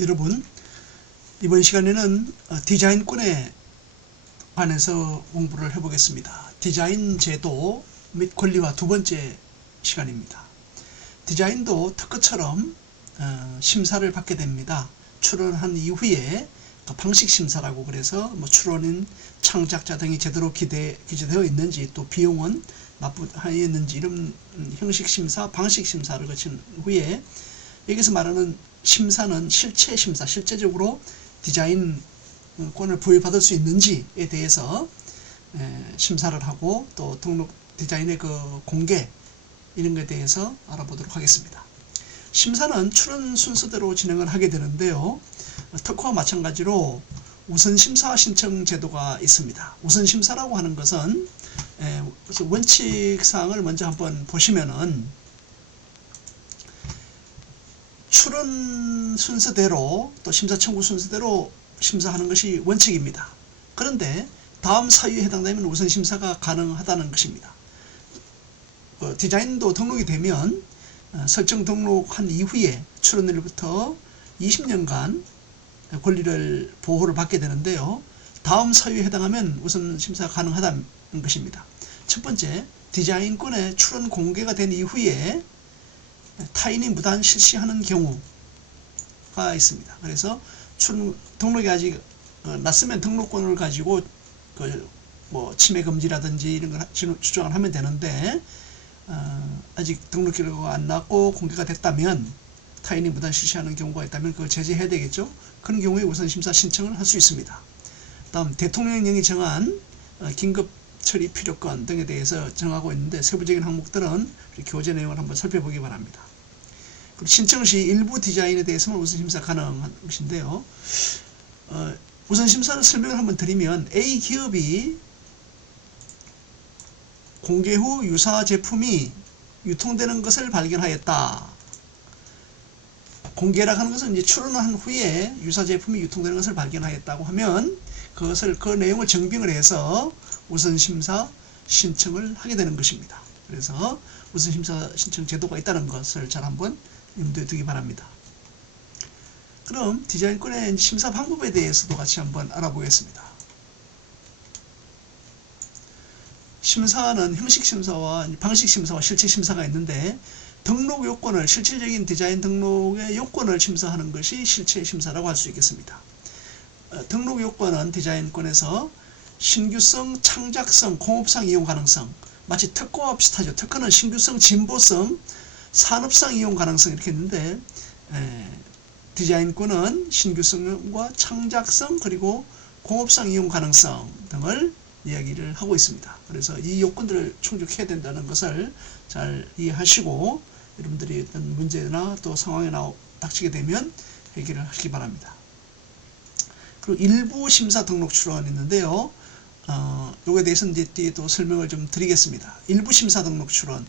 여러분, 이번 시간에는 디자인권에 관해서 공부를 해보겠습니다. 디자인 제도 및 권리와 두 번째 시간입니다. 디자인도 특허처럼 심사를 받게 됩니다. 출원한 이후에 방식 심사라고 그래서 출원인, 창작자 등이 제대로 기재되어 있는지, 또 비용은 납부하였는지 이런 형식 심사, 방식 심사를 거친 후에 여기서 말하는 심사는 실체 심사, 실제적으로 디자인권을 부여받을 수 있는지에 대해서 심사를 하고, 또 등록 디자인의 그 공개 이런 것에 대해서 알아보도록 하겠습니다. 심사는 출원 순서대로 진행을 하게 되는데요. 특허와 마찬가지로 우선심사 신청 제도가 있습니다. 우선심사라고 하는 것은 원칙사항을 먼저 한번 보시면은, 출원 순서대로 또 심사 청구 순서대로 심사하는 것이 원칙입니다. 그런데 다음 사유에 해당되면 우선 심사가 가능하다는 것입니다. 디자인도 등록이 되면 설정 등록한 이후에 출원일부터 20년간 권리를 보호를 받게 되는데요. 다음 사유에 해당하면 우선 심사가 가능하다는 것입니다. 첫 번째, 디자인권의 출원 공개가 된 이후에 타인이 무단 실시하는 경우가 있습니다. 그래서 등록이 아직 났으면 등록권을 가지고 침해 금지라든지 이런 걸 주장을 하면 되는데, 아직 등록 결과가 안 났고 공개가 됐다면, 타인이 무단 실시하는 경우가 있다면 그걸 제재해야 되겠죠. 그런 경우에 우선 심사 신청을 할 수 있습니다. 다음, 대통령령이 정한 긴급 처리 필요권 등에 대해서 정하고 있는데, 세부적인 항목들은 교재 내용을 한번 살펴보기 바랍니다. 그리고 신청 시 일부 디자인에 대해서는 우선심사 가능한 것인데요. 우선심사를 설명을 한번 드리면, A 기업이 공개 후 유사 제품이 유통되는 것을 발견하였다. 공개라고 하는 것은 이제 출원한 후에 유사 제품이 유통되는 것을 발견하였다고 하면, 그 내용을 정빙을 해서 우선심사 신청을 하게 되는 것입니다. 그래서 우선심사 신청 제도가 있다는 것을 잘 한번 염두에 두기 바랍니다. 그럼 디자인권의 심사 방법에 대해서도 같이 한번 알아보겠습니다. 심사는 형식 심사와 방식 심사와 실체 심사가 있는데, 등록 요건을, 실질적인 디자인 등록의 요건을 심사하는 것이 실체 심사라고 할 수 있겠습니다. 등록 요건은 디자인권에서 신규성, 창작성, 공업상 이용 가능성, 마치 특허와 비슷하죠. 특허는 신규성, 진보성, 산업상 이용 가능성 이렇게 있는데, 디자인권은 신규성과 창작성 그리고 공업상 이용 가능성 등을 이야기를 하고 있습니다. 그래서 이 요건들을 충족해야 된다는 것을 잘 이해하시고, 여러분들이 어떤 문제나 또 상황에 닥치게 되면 해결을 하시기 바랍니다. 그리고 일부 심사 등록 출원이 있는데요. 요거에 대해서는 이제 또 설명을 좀 드리겠습니다. 일부 심사 등록 출원,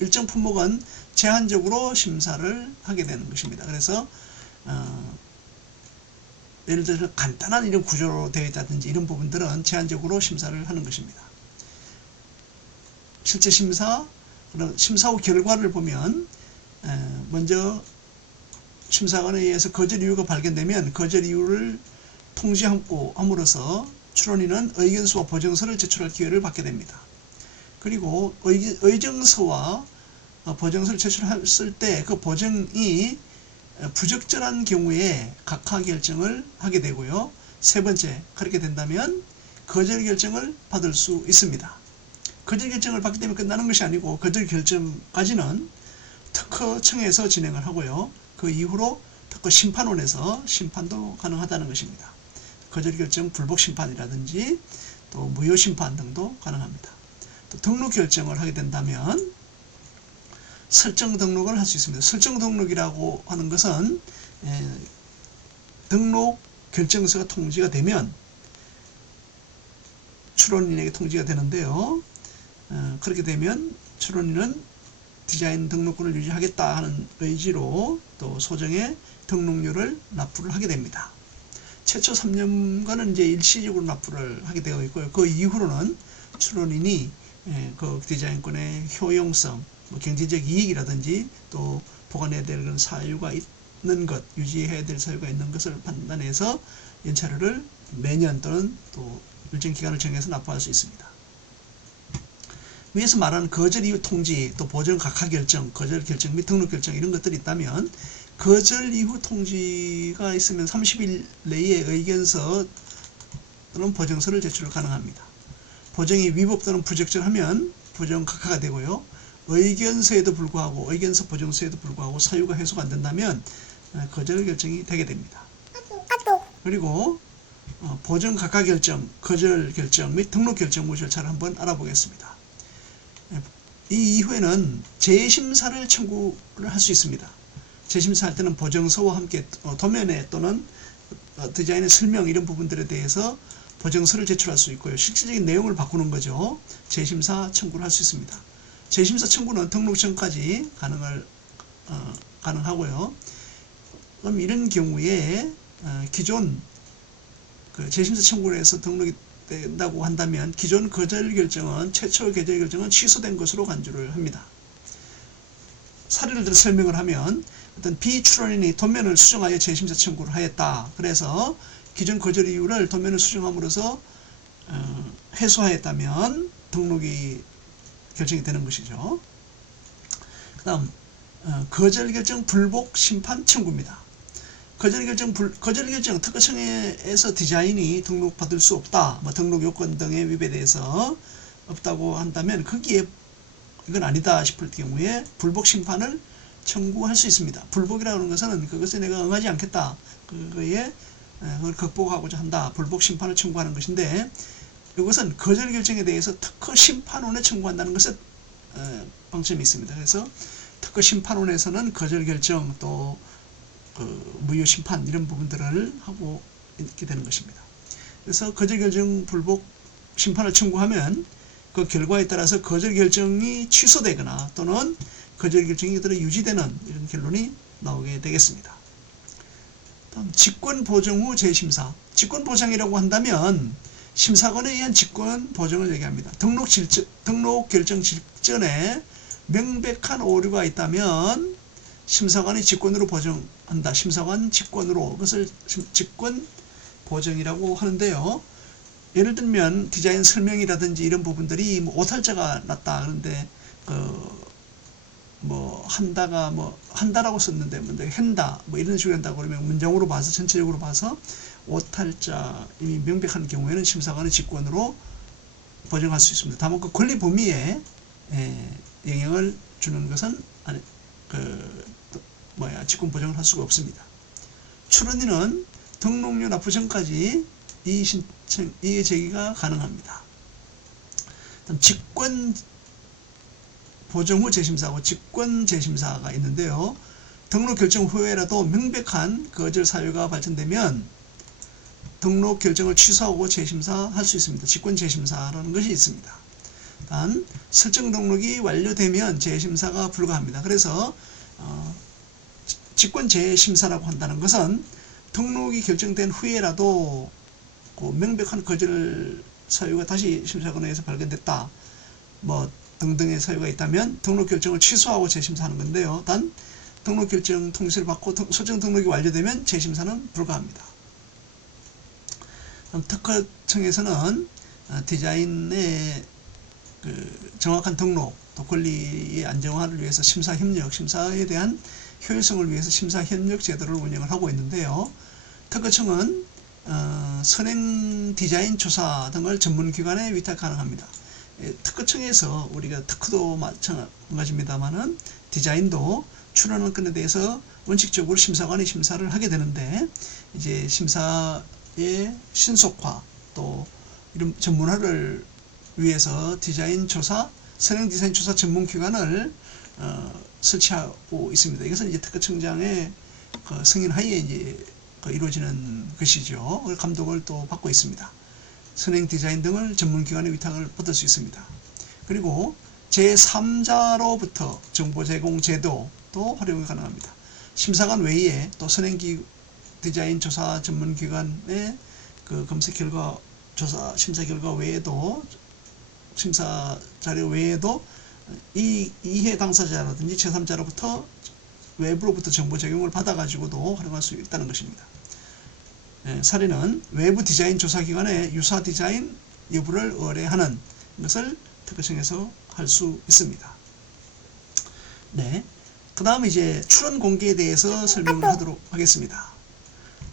일정 품목은 제한적으로 심사를 하게 되는 것입니다. 그래서 예를 들어서 간단한 이런 구조로 되어 있다든지 이런 부분들은 제한적으로 심사를 하는 것입니다. 실제 심사, 심사 후 결과를 보면, 먼저 심사관에 의해서 거절 이유가 발견되면 거절 이유를 통지함으로써 출원인은 의견서와 보증서를 제출할 기회를 받게 됩니다. 그리고 의정서와 보증서를 제출했을 때 그 보증이 부적절한 경우에 각하 결정을 하게 되고요. 세 번째, 그렇게 된다면 거절 결정을 받을 수 있습니다. 거절 결정을 받기 때문에 끝나는 것이 아니고, 거절 결정까지는 특허청에서 진행을 하고요. 그 이후로 특허 심판원에서 심판도 가능하다는 것입니다. 거절 결정 불복 심판이라든지 또 무효 심판 등도 가능합니다. 또 등록 결정을 하게 된다면 설정 등록을 할 수 있습니다. 설정 등록이라고 하는 것은 등록 결정서가 통지가 되면 출원인에게 통지가 되는데요. 그렇게 되면 출원인은 디자인 등록권을 유지하겠다 하는 의지로 또 소정의 등록료를 납부를 하게 됩니다. 최초 3년간은 이제 일시적으로 납부를 하게 되어 있고요. 그 이후로는 출원인이 그 디자인권의 효용성, 경제적 이익이라든지 또 보관해야 될 그런 사유가 있는 것, 유지해야 될 사유가 있는 것을 판단해서 연체료를 매년 또는 또 일정 기간을 정해서 납부할 수 있습니다. 위에서 말하는 거절 이후 통지, 또 보증 각하 결정, 거절 결정 및 등록 결정 이런 것들이 있다면 거절 이후 통지가 있으면 30일 내에 의견서 또는 보증서를 제출 가능합니다. 보증이 위법 또는 부적절하면 부정 각하가 되고요. 의견서에도 불구하고 의견서 보증서에도 불구하고 사유가 해소가 안 된다면 거절 결정이 되게 됩니다. 그리고 보증 각하 결정, 거절 결정 및 등록 결정 후 절차를 한번 알아보겠습니다. 이 이후에는 재심사를 청구를 할 수 있습니다. 재심사할 때는 보증서와 함께 도면에 또는 디자인의 설명 이런 부분들에 대해서 보증서를 제출할 수 있고요. 실질적인 내용을 바꾸는 거죠. 재심사 청구를 할 수 있습니다. 재심사 청구는 등록 전까지 가능하고요. 그럼 이런 경우에 기존 재심사 청구를 해서 등록이 된다고 한다면 기존 거절 결정은 최초 거절 결정은 취소된 것으로 간주를 합니다. 사례를 들어 설명을 하면 어떤 비출원인이 도면을 수정하여 재심사 청구를 하였다. 그래서 기존 거절 이유를 도면을 수정함으로써 해소하였다면 등록이 결정이 되는 것이죠. 그 다음 거절 결정 불복 심판 청구입니다. 거절 결정 특허청에서 디자인이 등록받을 수 없다. 등록 요건 등의 위배돼서 없다고 한다면 거기에 이건 아니다 싶을 경우에 불복 심판을 청구할 수 있습니다. 불복이라고 하는 것은 그것에 내가 응하지 않겠다. 그걸 극복하고자 한다. 불복 심판을 청구하는 것인데 이것은 거절 결정에 대해서 특허 심판원에 청구한다는 것에 방점이 있습니다. 그래서 특허 심판원에서는 거절 결정 또 무효 심판 이런 부분들을 하고 있게 되는 것입니다. 그래서 거절 결정 불복 심판을 청구하면 그 결과에 따라서 거절 결정이 취소되거나 또는 거절 결정이 그대로 유지되는 이런 결론이 나오게 되겠습니다. 다음 직권 보정 후 재심사. 직권 보정이라고 한다면 심사관에 의한 직권 보정을 얘기합니다. 등록 결정 직전에 명백한 오류가 있다면 심사관이 직권으로 보정한다. 심사관 직권으로 그것을 직권 보정이라고 하는데요. 예를 들면 디자인 설명이라든지 이런 부분들이 오탈자가 났다. 그런데 한다라고 썼는데 한다 이런 식으로 한다고 그러면 문장으로 봐서 전체적으로 봐서 오탈자 이미 명백한 경우에는 심사관의 직권으로 보정할 수 있습니다. 다만 그 권리 범위에 영향을 주는 것은 직권 보정을 할 수가 없습니다. 출원인은 등록료 납부 전까지 이의 제기가 가능합니다. 직권 보정 후 재심사하고 직권 재심사가 있는데요. 등록 결정 후에라도 명백한 거절 사유가 발생되면 등록 결정을 취소하고 재심사할 수 있습니다. 직권 재심사라는 것이 있습니다. 단 설정 등록이 완료되면 재심사가 불가합니다. 그래서 직권 재심사라고 한다는 것은 등록이 결정된 후에라도 명백한 거절 사유가 다시 심사관에서 발견됐다. 등등의 사유가 있다면 등록 결정을 취소하고 재심사하는 건데요. 단 등록 결정 통지를 받고 설정 등록이 완료되면 재심사는 불가합니다. 특허청에서는 디자인의 정확한 등록 또 권리의 안정화를 위해서 심사에 대한 효율성을 위해서 심사협력 제도를 운영을 하고 있는데요. 특허청은 선행 디자인 조사 등을 전문기관에 위탁 가능합니다. 특허청에서 우리가 특허도 마찬가지입니다만은 디자인도 출원한 건에 대해서 원칙적으로 심사관이 심사를 하게 되는데 이제 심사의 신속화 또 이런 전문화를 위해서 디자인 조사, 선행 디자인 조사 전문기관을 설치하고 있습니다. 이것은 이제 특허청장의 승인 하에 이제 이루어지는 것이죠. 감독을 또 받고 있습니다. 선행 디자인 등을 전문기관의 위탁을 받을 수 있습니다. 그리고 제3자로부터 정보 제공 제도도 활용이 가능합니다. 심사관 외에 또 선행 디자인 조사 전문기관의 검색 결과 조사 심사 결과 외에도 심사 자료 외에도 이해 당사자라든지 제3자로부터 외부로부터 정보 제공을 받아가지고도 활용할 수 있다는 것입니다. 사례는 외부 디자인 조사기관의 유사 디자인 여부를 의뢰하는 것을 특허청에서 할 수 있습니다. 네, 그 다음 이제 출원 공개에 대해서 설명을 하도록 하겠습니다.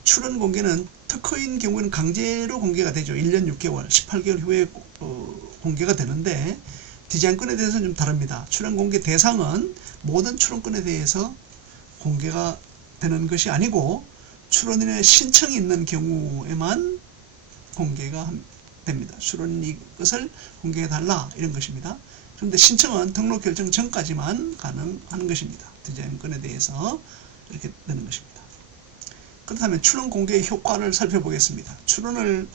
출원 공개는 특허인 경우는 강제로 공개가 되죠. 1년 6개월, 18개월 후에 공개가 되는데 디자인권에 대해서는 좀 다릅니다. 출원 공개 대상은 모든 출원권에 대해서 공개가 되는 것이 아니고 출원인의 신청이 있는 경우에만 공개가 됩니다. 출원인이 이것을 공개해달라 이런 것입니다. 그런데 신청은 등록 결정 전까지만 가능한 것입니다. 디자인권에 대해서 이렇게 되는 것입니다. 그렇다면 출원 공개의 효과를 살펴보겠습니다. 출원을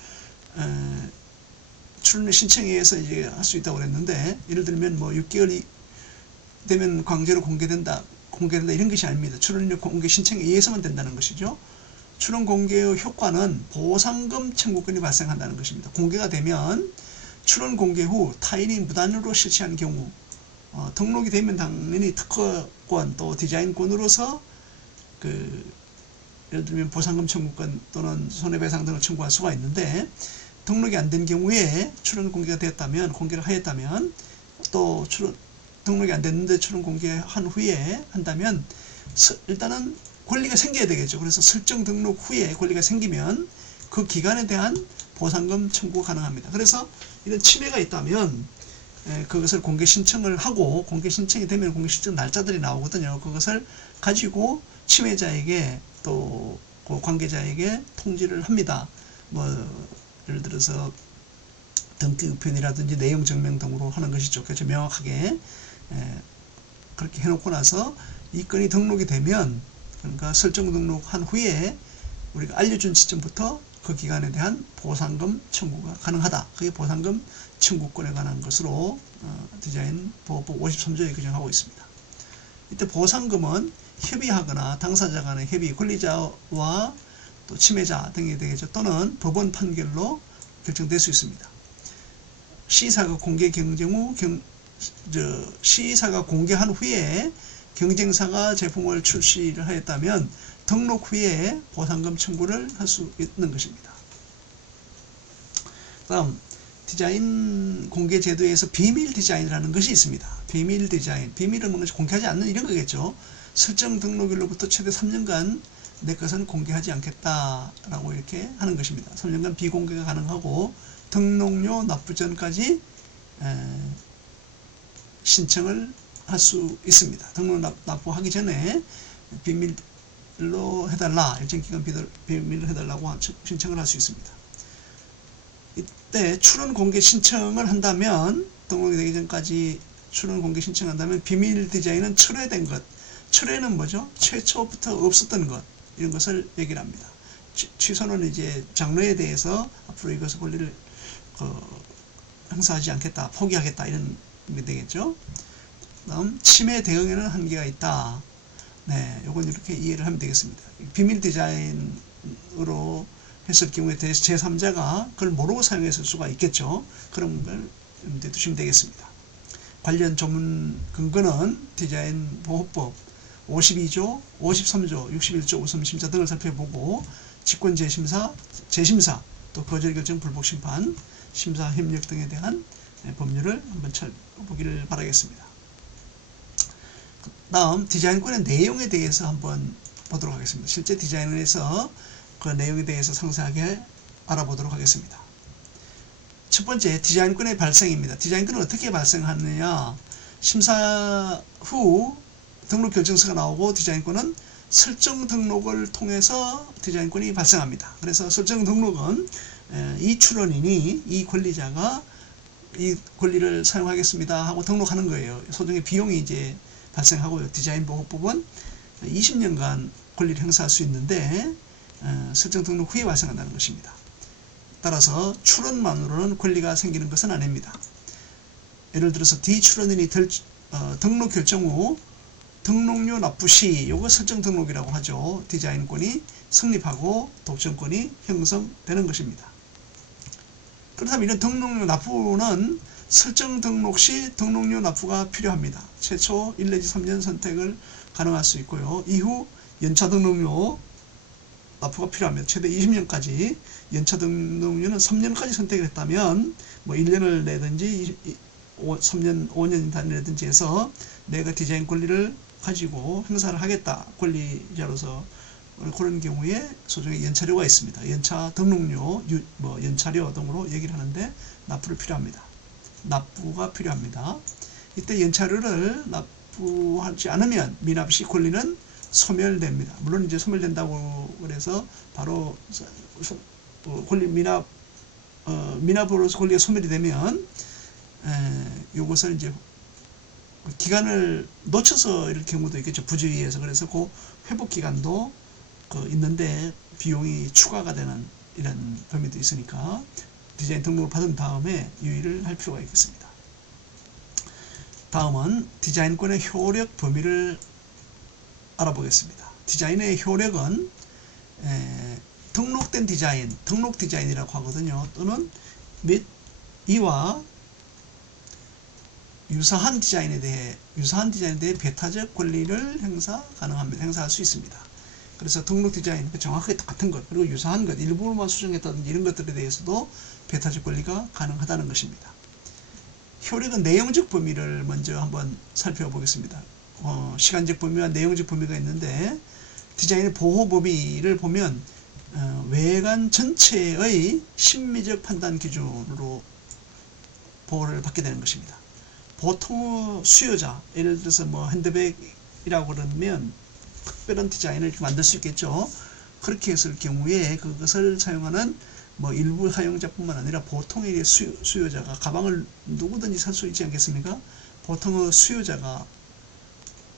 신청에 의해서 이제 할 수 있다고 그랬는데, 예를 들면 뭐 6개월이 되면 강제로 공개된다 이런 것이 아닙니다. 출원 공개 신청에 의해서만 된다는 것이죠. 출원 공개의 효과는 보상금 청구권이 발생한다는 것입니다. 공개가 되면 출원 공개 후 타인이 무단으로 실시한 경우 등록이 되면 당연히 특허권 또 디자인권으로서 예를 들면 보상금 청구권 또는 손해배상 등을 청구할 수가 있는데, 등록이 안 된 경우에 출원 공개가 되었다면, 공개를 하였다면, 또 등록이 안 됐는데 출원 공개한 후에 한다면 일단은 권리가 생겨야 되겠죠. 그래서 설정 등록 후에 권리가 생기면 그 기간에 대한 보상금 청구가 가능합니다. 그래서 이런 침해가 있다면 그것을 공개 신청을 하고, 공개 신청이 되면 공개 신청 날짜들이 나오거든요. 그것을 가지고 침해자에게 또 그 관계자에게 통지를 합니다. 뭐 예를 들어서 등기 우편이라든지 내용 증명 등으로 하는 것이 좋겠죠. 명확하게 그렇게 해놓고 나서 이 건이 등록이 되면, 그러니까 설정 등록한 후에 우리가 알려준 시점부터 그 기간에 대한 보상금 청구가 가능하다. 그게 보상금 청구권에 관한 것으로 디자인 보호법 53조에 규정하고 있습니다. 이때 보상금은 협의하거나 당사자 간의 협의, 권리자와 또 침해자 등에 대해서 또는 법원 판결로 결정될 수 있습니다. 시사가 공개 경쟁 후 시사가 공개한 후에 경쟁사가 제품을 출시를 하였다면 등록 후에 보상금 청구를 할 수 있는 것입니다. 다음, 디자인 공개 제도에서 비밀 디자인이라는 것이 있습니다. 비밀 디자인, 비밀은 뭔가 공개하지 않는 이런 거겠죠. 설정 등록일로부터 최대 3년간 내 것은 공개하지 않겠다라고 이렇게 하는 것입니다. 3년간 비공개가 가능하고 등록료 납부 전까지 신청을 할 수 있습니다. 등록 납부하기 전에 비밀로 해달라, 일정 기간 비밀로 해달라고 신청을 할 수 있습니다. 이때 출원 공개 신청을 한다면, 등록이 되기 전까지 출원 공개 신청한다면 비밀 디자인은 철회된 것, 철회는 뭐죠? 최초부터 없었던 것, 이런 것을 얘기를 합니다. 취소는 이제 장르에 대해서 앞으로 이것을 권리를 행사하지 않겠다, 포기하겠다 이런 게 되겠죠. 다음, 침해 대응에는 한계가 있다. 네, 요건 이렇게 이해를 하면 되겠습니다. 비밀 디자인으로 했을 경우에 대해서 제3자가 그걸 모르고 사용했을 수가 있겠죠. 그런 걸 두시면 되겠습니다. 관련 조문 근거는 디자인 보호법 52조, 53조, 61조 우선심사 등을 살펴보고 직권 재심사, 또 거절 결정 불복 심판, 심사 협력 등에 대한 법률을 한번 찾아보기를 바라겠습니다. 다음, 디자인권의 내용에 대해서 한번 보도록 하겠습니다. 실제 디자인에서 그 내용에 대해서 상세하게 알아보도록 하겠습니다. 첫 번째, 디자인권의 발생입니다. 디자인권은 어떻게 발생하느냐? 심사 후 등록 결정서가 나오고 디자인권은 설정 등록을 통해서 디자인권이 발생합니다. 그래서 설정 등록은 이 출원인이, 이 권리자가 이 권리를 사용하겠습니다 하고 등록하는 거예요. 소정의 비용이 이제 발생하고요. 디자인 보호법은 20년간 권리를 행사할 수 있는데 설정 등록 후에 발생한다는 것입니다. 따라서 출원만으로는 권리가 생기는 것은 아닙니다. 예를 들어서 D 출원인이 등록 결정 후 등록료 납부 시, 요거 설정 등록이라고 하죠. 디자인권이 성립하고 독점권이 형성되는 것입니다. 그렇다면 이런 등록료 납부는 설정 등록 시 등록료 납부가 필요합니다. 최초 1 내지 3년 선택을 가능할 수 있고요. 이후 연차 등록료 납부가 필요합니다. 최대 20년까지. 연차 등록료는 3년까지 선택을 했다면 뭐 1년을 내든지 3년, 5년 단위라든지 해서 내가 디자인 권리를 가지고 행사를 하겠다. 권리자로서 그런 경우에 소정의 연차료가 있습니다. 연차 등록료, 연차료 등으로 얘기를 하는데 납부를 필요합니다. 납부가 필요합니다. 이때 연차료를 납부하지 않으면 미납 시 권리는 소멸됩니다. 물론 이제 소멸된다고 그래서 바로 권리 미납으로서 권리가 소멸이 되면 요것을 이제 기간을 놓쳐서 이럴 경우도 있겠죠. 부주의해서. 그래서 그 회복 기간도 있는데 비용이 추가가 되는 이런 범위도 있으니까 디자인 등록을 받은 다음에 유의를 할 필요가 있겠습니다. 다음은 디자인권의 효력 범위를 알아보겠습니다. 디자인의 효력은 등록된 디자인, 등록 디자인이라고 하거든요. 또는 및 이와 유사한 디자인에 대해 배타적 권리를 행사할 수 있습니다. 그래서 등록 디자인, 정확하게 똑같은 것, 그리고 유사한 것, 일부만 수정했다든지 이런 것들에 대해서도 배타적 권리가 가능하다는 것입니다. 효력은 내용적 범위를 먼저 한번 살펴보겠습니다. 시간적 범위와 내용적 범위가 있는데 디자인의 보호 범위를 보면 외관 전체의 심미적 판단 기준으로 보호를 받게 되는 것입니다. 보통 수요자, 예를 들어서 뭐 핸드백이라고 그러면 특별한 디자인을 만들 수 있겠죠. 그렇게 했을 경우에 그것을 사용하는 뭐 일부 사용자뿐만 아니라 보통의 수요자가 가방을 누구든지 살 수 있지 않겠습니까? 보통의 수요자가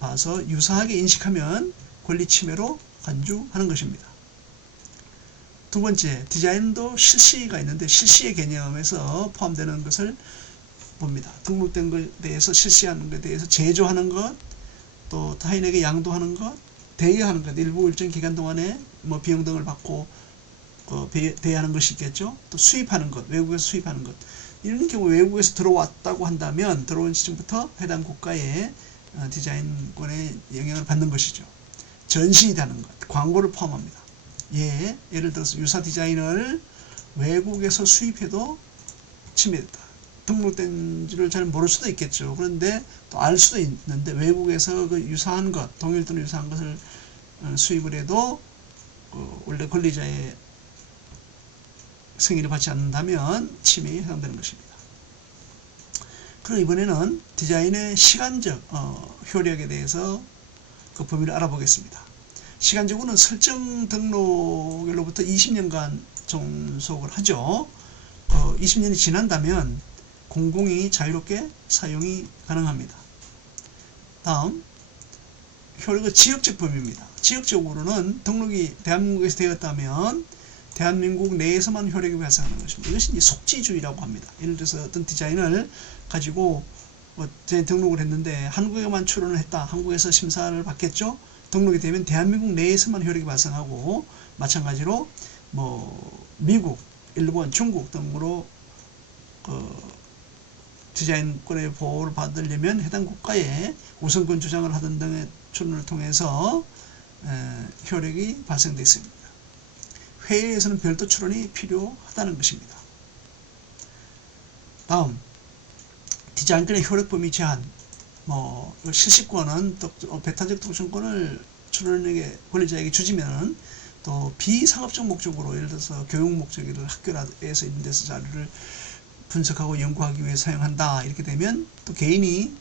봐서 유사하게 인식하면 권리 침해로 간주하는 것입니다. 두 번째, 디자인도 실시가 있는데 실시의 개념에서 포함되는 것을 봅니다. 등록된 것에 대해서 실시하는 것에 대해서 제조하는 것, 또 타인에게 양도하는 것, 대여하는 것, 일부 일정 기간 동안에 뭐 비용 등을 받고 대여하는 것이 있겠죠. 또 수입하는 것, 외국에서 수입하는 것. 이런 경우 외국에서 들어왔다고 한다면 들어온 시점부터 해당 국가의 디자인권의 영향을 받는 것이죠. 전시하는 것, 광고를 포함합니다. 예를 들어서 유사 디자인을 외국에서 수입해도 침해됐다. 등록된지를 잘 모를 수도 있겠죠. 그런데 또 알 수도 있는데 외국에서 그 유사한 것, 동일 또는 유사한 것을 수입을 해도 원래 권리자의 승인을 받지 않는다면 침해에 해당되는 것입니다. 그럼 이번에는 디자인의 시간적 효력에 대해서 그 범위를 알아보겠습니다. 시간적으로는 설정 등록일로부터 20년간 종속을 하죠. 20년이 지난다면 공공이 자유롭게 사용이 가능합니다. 다음, 효력의 지역적 범위입니다. 지역적으로는 등록이 대한민국에서 되었다면 대한민국 내에서만 효력이 발생하는 것입니다. 이것이 이제 속지주의라고 합니다. 예를 들어서 어떤 디자인을 가지고 등록을 했는데 한국에만 출원을 했다. 한국에서 심사를 받겠죠. 등록이 되면 대한민국 내에서만 효력이 발생하고 마찬가지로 뭐 미국, 일본, 중국 등으로 디자인권의 보호를 받으려면 해당 국가에 우선권 주장을 하던 등의 출원을 통해서 효력이 발생되어 있습니다. 해외에서는 별도 출원이 필요하다는 것입니다. 다음, 디자인권의 효력 범위 제한. 실시권은 또 배타적 독점권을 출원에게 권리자에게 주지면 또 비상업적 목적으로 예를 들어서 교육 목적으로 학교에서 있는 데서 자료를 분석하고 연구하기 위해 사용한다. 이렇게 되면 또 개인이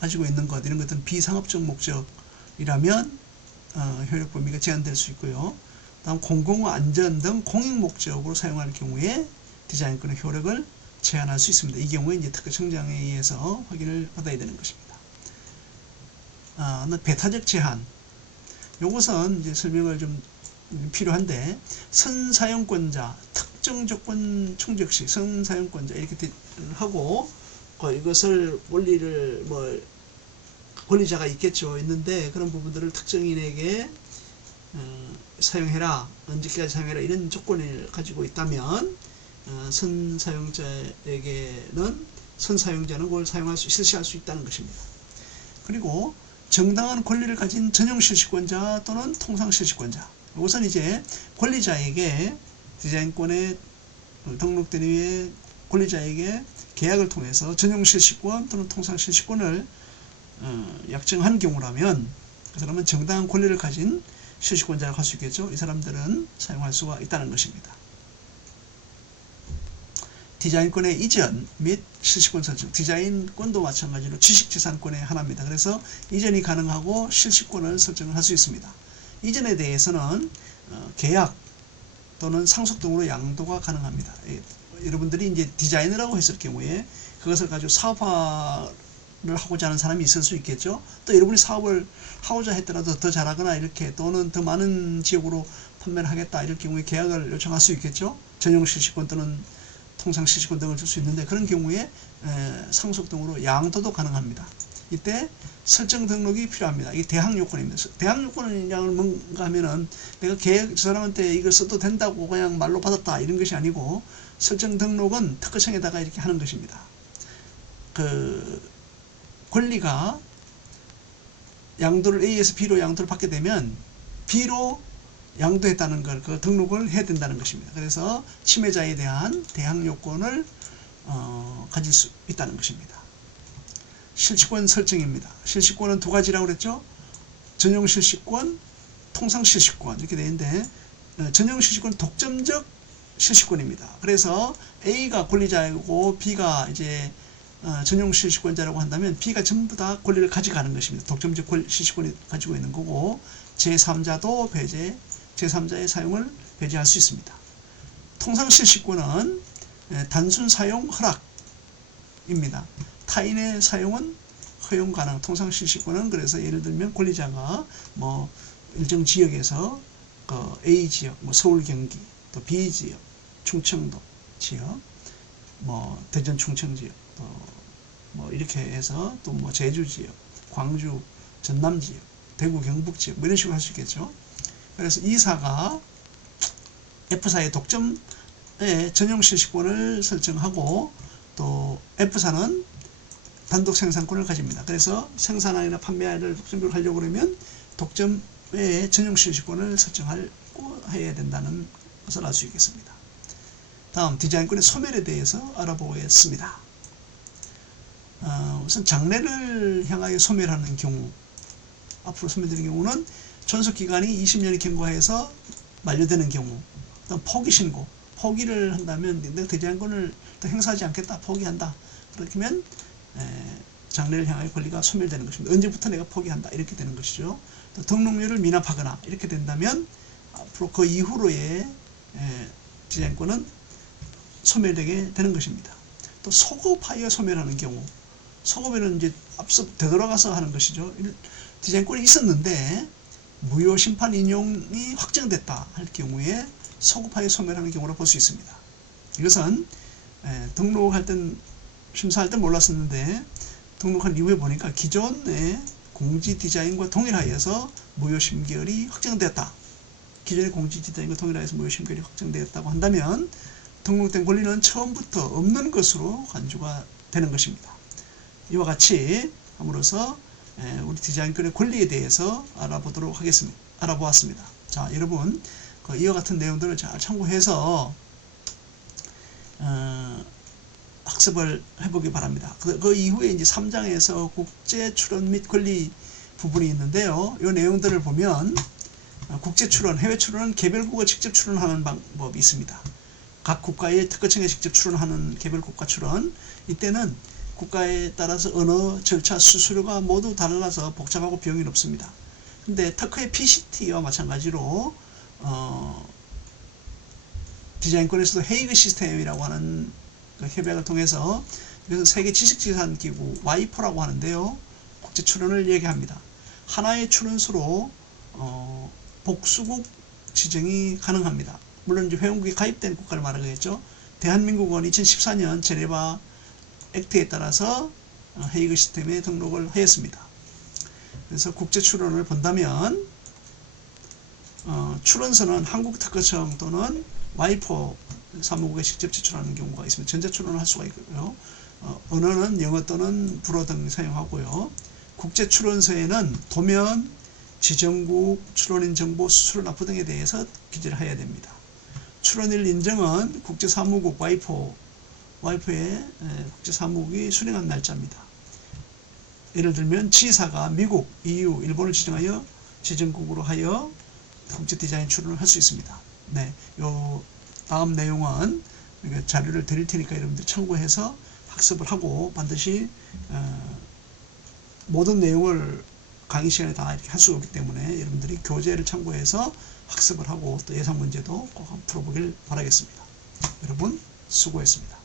가지고 있는 것 이런 것들은 비상업적 목적이라면 효력 범위가 제한될 수 있고요. 다음 공공안전 등 공익 목적으로 사용할 경우에 디자인권의 효력을 제한할 수 있습니다. 이 경우에 이제 특허청장에 의해서 확인을 받아야 되는 것입니다. 배타적 제한. 요것은 이제 설명을 좀 필요한데 선사용권자, 특정 조건 충족 시 선사용권자 이렇게 하고 이것을 원리를 권리자가 있는데 그런 부분들을 특정인에게 사용해라, 언제까지 사용해라 이런 조건을 가지고 있다면 선사용자는 그걸 실시할 수 있다는 것입니다. 그리고 정당한 권리를 가진 전용 실시권자 또는 통상 실시권자. 우선 이제 권리자에게 디자인권에 등록된 후에 권리자에게 계약을 통해서 전용 실시권 또는 통상 실시권을 약정한 경우라면 그 사람은 정당한 권리를 가진 실시권자라고 할 수 있겠죠. 이 사람들은 사용할 수가 있다는 것입니다. 디자인권의 이전 및 실시권 설정. 디자인권도 마찬가지로 지식재산권의 하나입니다. 그래서 이전이 가능하고 실시권을 설정을 할 수 있습니다. 이전에 대해서는 계약 또는 상속 등으로 양도가 가능합니다. 여러분들이 이제 디자이너라고 했을 경우에 그것을 가지고 사업화를 하고자 하는 사람이 있을 수 있겠죠. 또 여러분이 사업을 하고자 했더라도 더 잘하거나 이렇게 또는 더 많은 지역으로 판매를 하겠다 이럴 경우에 계약을 요청할 수 있겠죠. 전용 실시권 또는 통상 실시권 등을 줄 수 있는데 그런 경우에 상속 등으로 양도도 가능합니다. 이때 설정 등록이 필요합니다. 이게 대항 요건입니다. 대항 요건은 뭔가 하면은 내가 계획 저 사람한테 이걸 써도 된다고 그냥 말로 받았다 이런 것이 아니고 설정 등록은 특허청에다가 이렇게 하는 것입니다. 그 권리가 양도를 A에서 B로 양도를 받게 되면 B로 양도했다는 걸 그 등록을 해야 된다는 것입니다. 그래서 침해자에 대한 대항 요건을 가질 수 있다는 것입니다. 실시권 설정입니다. 실시권은 두 가지라고 그랬죠. 전용 실시권, 통상 실시권 이렇게 되는데 전용 실시권 독점적 실시권입니다. 그래서 A가 권리자이고 B가 이제 전용 실시권자라고 한다면 B가 전부 다 권리를 가져가는 것입니다. 독점적 실시권이 가지고 있는 거고 제3자도 배제, 제3자의 사용을 배제할 수 있습니다. 통상 실시권은 단순 사용 허락입니다. 타인의 사용은 허용 가능. 통상 실시권은 그래서 예를 들면 권리자가 뭐 일정 지역에서 그 A 지역, 뭐 서울 경기, 또 B 지역, 충청도 지역, 뭐 대전 충청 지역, 또 뭐 이렇게 해서 또 뭐 제주 지역, 광주, 전남 지역, 대구 경북 지역 뭐 이런 식으로 할 수 있겠죠. 그래서 이사가 F사의 독점의 전용 실시권을 설정하고 또 F사는 단독 생산권을 가집니다. 그래서 생산이나 판매를 독점적으로 하려고 그러면 독점의 전용 실시권을 설정하고 해야 된다는 것을 알 수 있겠습니다. 다음 디자인권의 소멸에 대해서 알아보겠습니다. 우선 장래를 향하여 소멸하는 경우, 앞으로 소멸되는 경우는 존속기간이 20년이 경과해서 만료되는 경우, 다음 포기신고, 포기를 한다면 내가 디자인권을 더 행사하지 않겠다, 포기한다. 그렇다면 장래를 향하여 권리가 소멸되는 것입니다. 언제부터 내가 포기한다 이렇게 되는 것이죠. 또 등록료를 미납하거나 이렇게 된다면 앞으로 그 이후로의 디자인권은 소멸되게 되는 것입니다. 또 소급하여 소멸하는 경우, 소급에는 이제 앞서 되돌아가서 하는 것이죠. 디자인권이 있었는데 무효 심판 인용이 확정됐다 할 경우에 소급하여 소멸하는 경우로 볼 수 있습니다. 이것은 등록할 땐 심사할 땐 몰랐었는데 등록한 이후에 보니까 기존의 공지 디자인과 동일하여서 무효 심결이 확정되었다. 기존의 공지 디자인과 동일하여서 무효 심결이 확정되었다고 한다면 등록된 권리는 처음부터 없는 것으로 간주가 되는 것입니다. 이와 같이 함으로써 우리 디자인권의 권리에 대해서 알아보았습니다. 자, 여러분 이와 같은 내용들을 잘 참고해서 학습을 해보기 바랍니다. 그 이후에 이제 3장에서 국제 출원 및 권리 부분이 있는데요. 이 내용들을 보면 국제 출원, 해외 출원은 개별국가 직접 출원하는 방법이 있습니다. 각 국가의 특허청에 직접 출원하는 개별국가 출원, 이때는 국가에 따라서 언어, 절차, 수수료가 모두 달라서 복잡하고 비용이 높습니다. 근데 특허의 PCT와 마찬가지로 디자인권에서도 헤이그 시스템이라고 하는 그 협약을 통해서, 그래서 세계 지식재산기구 와이포라고 하는데요, 국제 출원을 얘기합니다. 하나의 출원수로 복수국 지정이 가능합니다. 물론 이제 회원국에 가입된 국가를 말하겠죠. 대한민국은 2014년 제네바 액트에 따라서 헤이그 시스템에 등록을 하였습니다. 그래서 국제 출원을 본다면 출원서는 한국 특허청 또는 와이포 사무국에 직접 제출하는 경우가 있습니다. 전자 출원을 할 수가 있고요. 언어는 영어 또는 불어 등 사용하고요. 국제 출원서에는 도면, 지정국, 출원인 정보, 수수료 납부 등에 대해서 기재를 해야 됩니다. 출원일 인정은 국제사무국 와이프의 국제사무국이 수령한 날짜입니다. 예를 들면 지사가 미국, EU, 일본을 지정하여 지정국으로 하여 국제 디자인 출원을 할 수 있습니다. 네, 요 다음 내용은 자료를 드릴 테니까 여러분들 참고해서 학습을 하고 반드시 모든 내용을 강의 시간에 다 이렇게 할 수 없기 때문에 여러분들이 교재를 참고해서 학습을 하고 또 예상 문제도 꼭 한번 풀어보길 바라겠습니다. 여러분 수고했습니다.